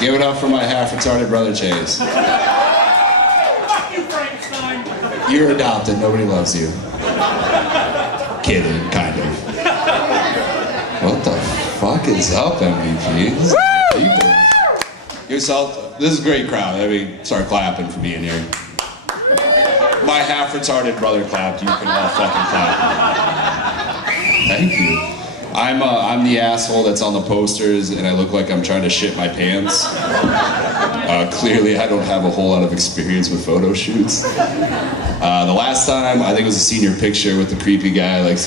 Give it up for my half-retarded brother, Chase. Fuck you, Frankenstein! You're adopted, nobody loves you. Kidding, kind of. What the fuck is up, MVP? Yourself, this is a great crowd. I mean, start clapping for being here. My half-retarded brother clapped, you can all fucking clap. Thank you. I'm the asshole that's on the posters and I look like I'm trying to shit my pants. Clearly I don't have a whole lot of experience with photo shoots. The last time, I think it was a senior picture with the creepy guy like,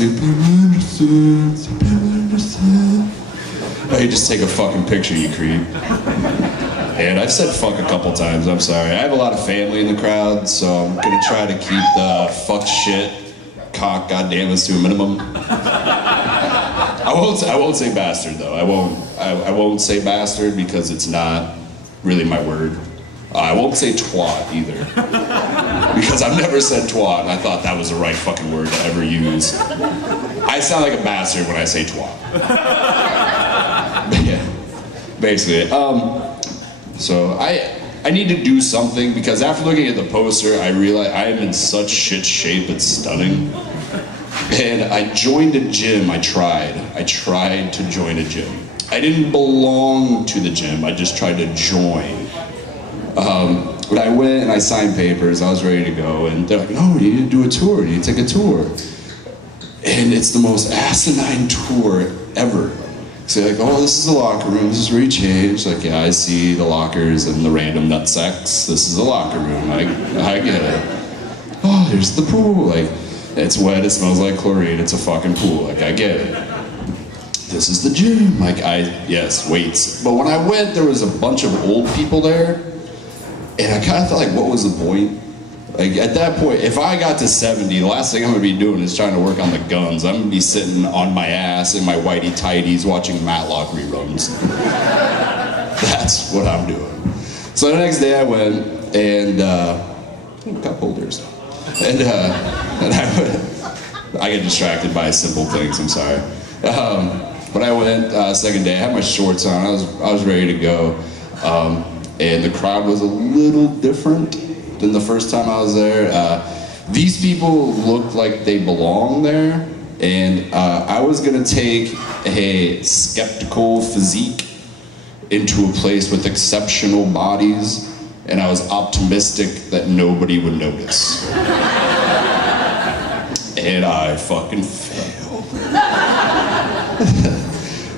hey, just take a fucking picture, you creep. And I've said fuck a couple times, I'm sorry. I have a lot of family in the crowd, so I'm gonna try to keep the fuck shit, cock, goddammits to a minimum. I won't say bastard though. I won't say bastard because it's not really my word. I won't say twat either. Because I've never said twat and I thought that was the right fucking word to ever use. I sound like a bastard when I say twat. Yeah, basically. So I need to do something because after looking at the poster, I realized I am in such shit shape, it's stunning. And I joined a gym, I tried to join a gym. I didn't belong to the gym, I just tried to join. But I went and I signed papers, I was ready to go, and they're like, no, you need to do a tour, you need to take a tour. And it's the most asinine tour ever. So they're like, oh, this is the locker room, this is where you change. Like, yeah, I see the lockers and the random nutsacks, this is the locker room, I get it. Oh, there's the pool, like, it's wet, it smells like chlorine, it's a fucking pool, like, I get it. This is the gym, like, yes, weights. But when I went, there was a bunch of old people there, and I kind of felt like, what was the point? Like, at that point, if I got to 70, the last thing I'm gonna be doing is trying to work on the guns. I'm gonna be sitting on my ass in my whitey tighties watching Matlock reruns. That's what I'm doing. So the next day I went, and, cup holders. And I get distracted by simple things, I'm sorry. But I went, second day, I had my shorts on, I was ready to go. And the crowd was a little different than the first time I was there. These people looked like they belonged there, and I was gonna take a skeptical physique into a place with exceptional bodies, and I was optimistic that nobody would notice. And I fucking failed.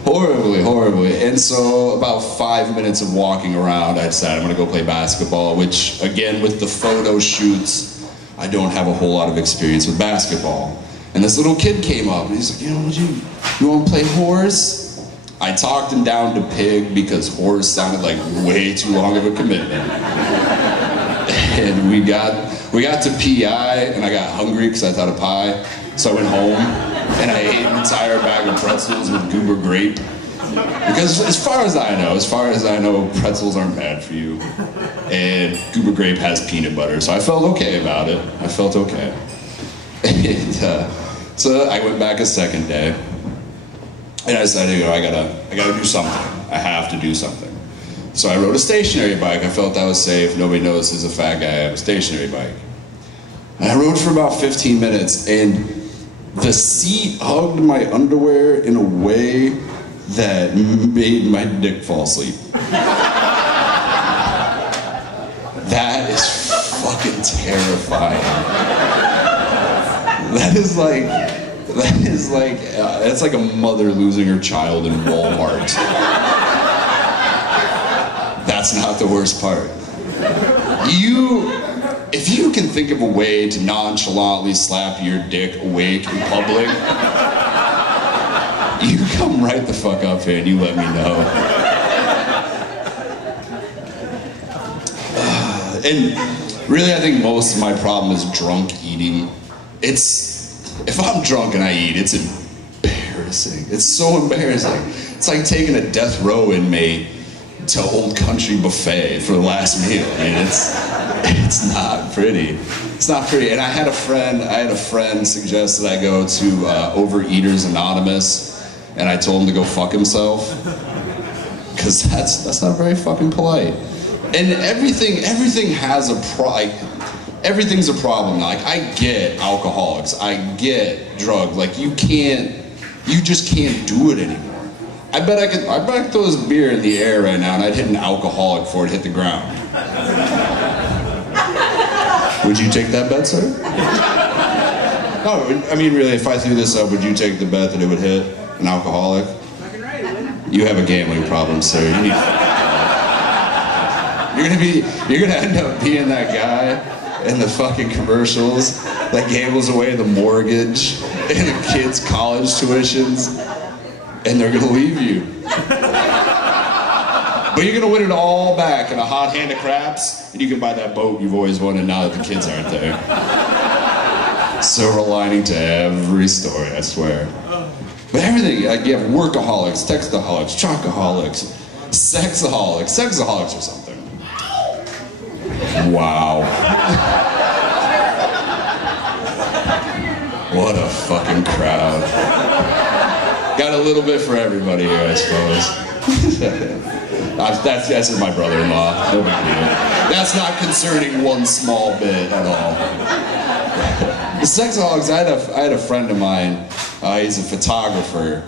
Horribly, horribly. And so about 5 minutes of walking around, I decided I'm gonna go play basketball, which again, with the photo shoots, I don't have a whole lot of experience with basketball. And this little kid came up and he's like, you know, you wanna play horse? I talked him down to pig because horse sounded like way too long of a commitment. And we got to PI and I got hungry because I thought of pie. So I went home and I ate an entire bag of pretzels with goober grape. Because as far as I know, pretzels aren't bad for you. And goober grape has peanut butter, so I felt okay about it. I felt okay. And so I went back a second day. And I decided, you know, I gotta do something. I have to do something. So I rode a stationary bike. I felt that was safe. Nobody notices a fat guy on a stationary bike. And I rode for about 15 minutes, and the seat hugged my underwear in a way that made my dick fall asleep. That is fucking terrifying. That's like a mother losing her child in Walmart. That's not the worst part. If you can think of a way to nonchalantly slap your dick awake in public, you come right the fuck up here and you let me know. And really, I think most of my problem is drunk eating. If I'm drunk and I eat, it's embarrassing. It's so embarrassing. It's like taking a death row inmate to Old Country Buffet for the last meal. I mean, it's not pretty. It's not pretty. And I had a friend suggest that I go to Overeaters Anonymous, and I told him to go fuck himself. because that's not very fucking polite. And everything has a everything's a problem. Like, I get alcoholics, I get drugs. Like, you just can't do it anymore. I bet I could throw this beer in the air right now and I'd hit an alcoholic before it hit the ground. Would you take that bet, sir? No, I mean, really, if I threw this up, would you take the bet that it would hit an alcoholic? You have a gambling problem, sir. You're gonna end up being that guy in the fucking commercials that gambles away the mortgage and the kids' college tuitions, and they're gonna leave you. But you're gonna win it all back in a hot hand of craps, and you can buy that boat you've always wanted now that the kids aren't there. Silver lining to every story, I swear. But everything, like, you have workaholics, textaholics, chocoholics, sexaholics or something. Wow. What a fucking crowd. Got a little bit for everybody here, I suppose. That's my brother-in-law. No big deal. That's not concerning one small bit at all. The sexaholics, I had a friend of mine. He's a photographer,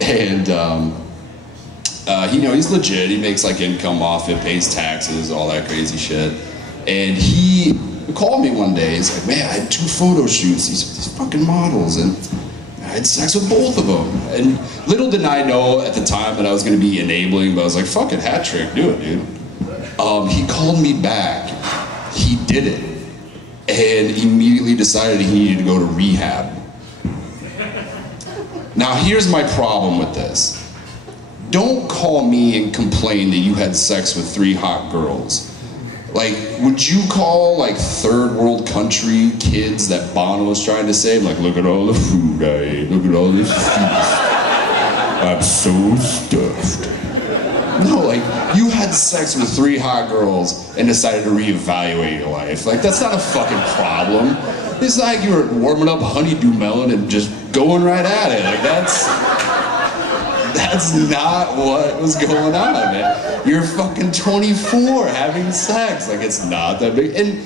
and he's legit. He makes like income off it, pays taxes, all that crazy shit. And he called me one day. He's like, "Man, I had 2 photo shoots. These fucking models, and I had sex with both of them." And little did I know at the time that I was going to be enabling, but I was like, "Fucking hat trick, do it, dude." He called me back. He did it, and immediately decided he needed to go to rehab. Now, here's my problem with this. Don't call me and complain that you had sex with 3 hot girls. Like, would you call, like, third world country kids that Bono was trying to save? Like, look at all the food I ate, look at all this feast. I'm so stuffed. No, like, you had sex with 3 hot girls and decided to reevaluate your life. Like, that's not a fucking problem. It's like you were warming up honeydew melon and just going right at it. Like, that's not what was going on, man. You're fucking 24 having sex. Like, it's not that big. And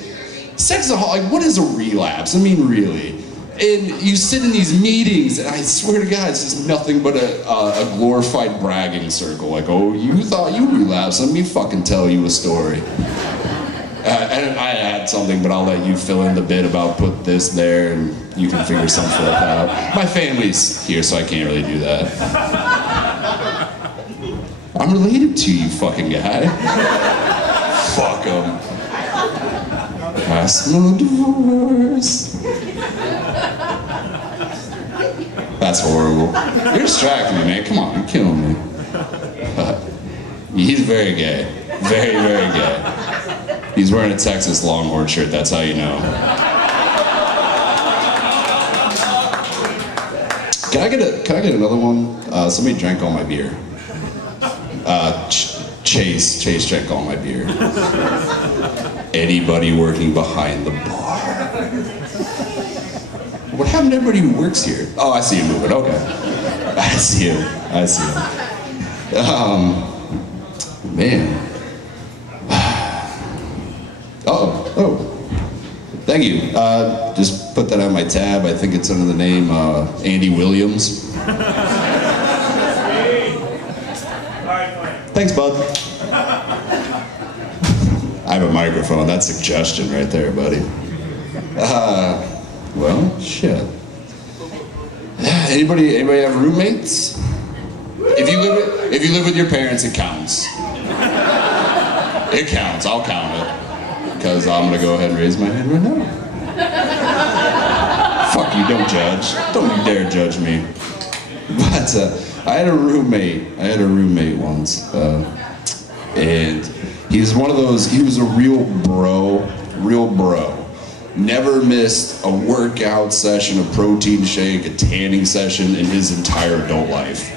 sexaholic, what is a relapse? I mean, really. And you sit in these meetings, and I swear to God, it's just nothing but a glorified bragging circle. Like, oh, you thought you relapsed. Let me fucking tell you a story. And I had something, but I'll let you fill in the bit about put this there, and you can figure something like that out. My family's here, so I can't really do that. I'm related to you, fucking guy. Fuck him. Pass no divorce. That's horrible. You're distracting me, man. Come on, you're killing me. He's very gay. Very, very gay. He's wearing a Texas Longhorn shirt, that's how you know. Can I get another one? Somebody drank all my beer. Chase drank all my beer. Anybody working behind the bar? What happened to everybody who works here? Oh, I see you moving, okay. I see you. Man. Oh, thank you. Just put that on my tab. I think it's under the name Andy Williams. Thanks, bud. I have a microphone. That's suggestion right there, buddy. Well, shit. Anybody have roommates? If you live with your parents, it counts. It counts. I'll count it. Because I'm gonna go ahead and raise my hand right now. Fuck you, don't judge. Don't you dare judge me. But I had a roommate once, and he was one of those, he was a real bro. Never missed a workout session, a protein shake, a tanning session in his entire adult life.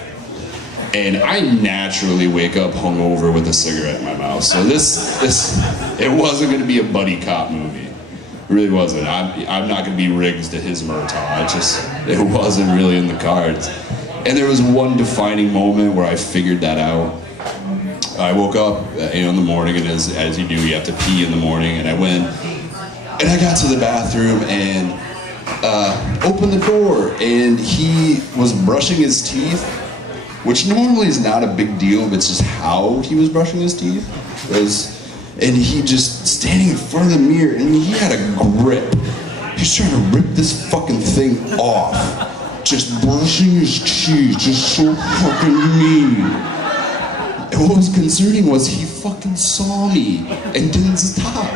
And I naturally wake up hungover with a cigarette in my mouth. So it wasn't gonna be a buddy cop movie. It really wasn't. I'm not gonna be Riggs to his Murtaugh. It wasn't really in the cards. And there was one defining moment where I figured that out. I woke up in the morning, and as you do, you have to pee in the morning, and I went, and I got to the bathroom, and opened the door, and he was brushing his teeth, which normally is not a big deal, but it's just how he was brushing his teeth. And he just standing in front of the mirror, and he had a grip. He's trying to rip this fucking thing off. Just brushing his teeth, just so fucking mean. And what was concerning was he fucking saw me and didn't stop.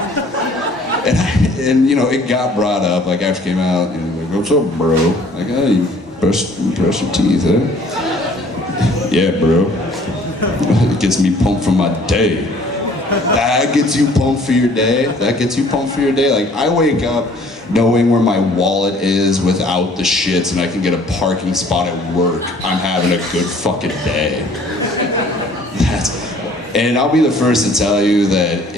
And you know, it got brought up, like after it came out, you know, like, what's up, bro? Like, oh, you brush your teeth, eh? Yeah, bro. It gets me pumped for my day. That gets you pumped for your day? That gets you pumped for your day? Like, I wake up knowing where my wallet is without the shits, and I can get a parking spot at work. I'm having a good fucking day. And I'll be the first to tell you that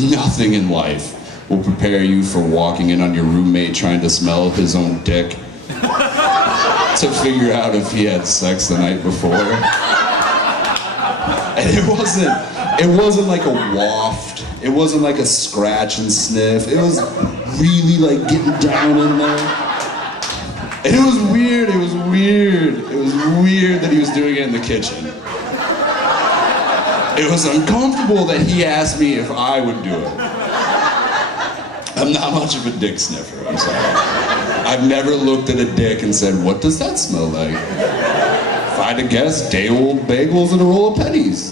nothing in life will prepare you for walking in on your roommate trying to smell his own dick to figure out if he had sex the night before. And it wasn't like a waft. It wasn't like a scratch and sniff. It was really like getting down in there. And it was weird, it was weird. It was weird that he was doing it in the kitchen. It was uncomfortable that he asked me if I would do it. I'm not much of a dick sniffer, I'm sorry. I've never looked at a dick and said, what does that smell like? If I had to guess, day-old bagels and a roll of pennies.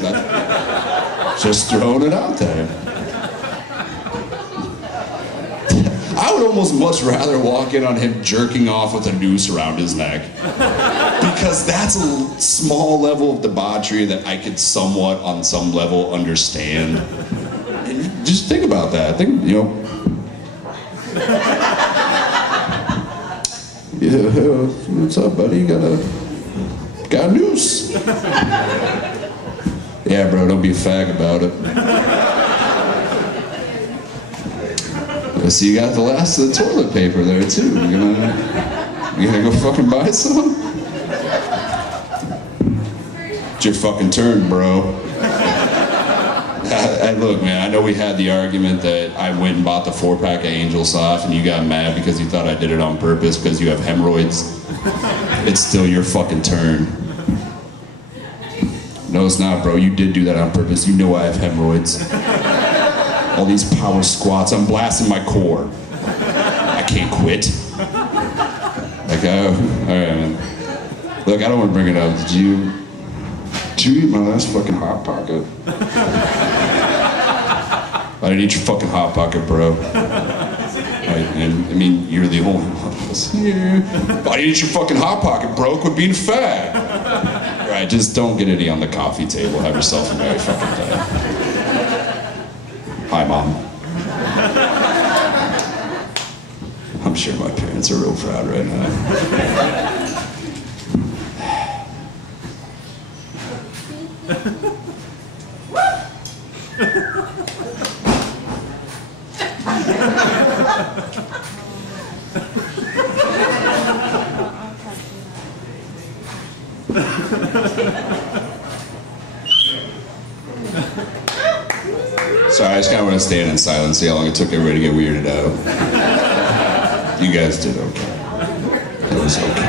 Just throwing it out there. I would almost much rather walk in on him jerking off with a noose around his neck. Because that's a small level of debauchery that I could somewhat, on some level, understand. And just think about that. Think, you know. Yeah, what's up, buddy? Got a noose? Yeah, bro, don't be a fag about it. So you got the last of the toilet paper there too. You gonna go fucking buy some? It's your fucking turn, bro. Look, man, I know we had the argument that I went and bought the 4-pack of Angel Soft and you got mad because you thought I did it on purpose because you have hemorrhoids. It's still your fucking turn. No, it's not, bro. You did do that on purpose. You know I have hemorrhoids. All these power squats, I'm blasting my core. I can't quit. Like, all right, man. Look, I don't want to bring it up. Did you eat my last fucking Hot Pocket? I didn't eat your fucking Hot Pocket, bro. And I mean, you're the only one of us here. I didn't eat your fucking Hot Pocket, bro. Quit being fag. All right, just don't get any on the coffee table. Have yourself a merry fucking day. Hi, Mom. I'm sure my parents are real proud right now. Sorry, I just kind of want to stand in silence, see how long it took everybody to get weirded out. You guys did okay. It was okay.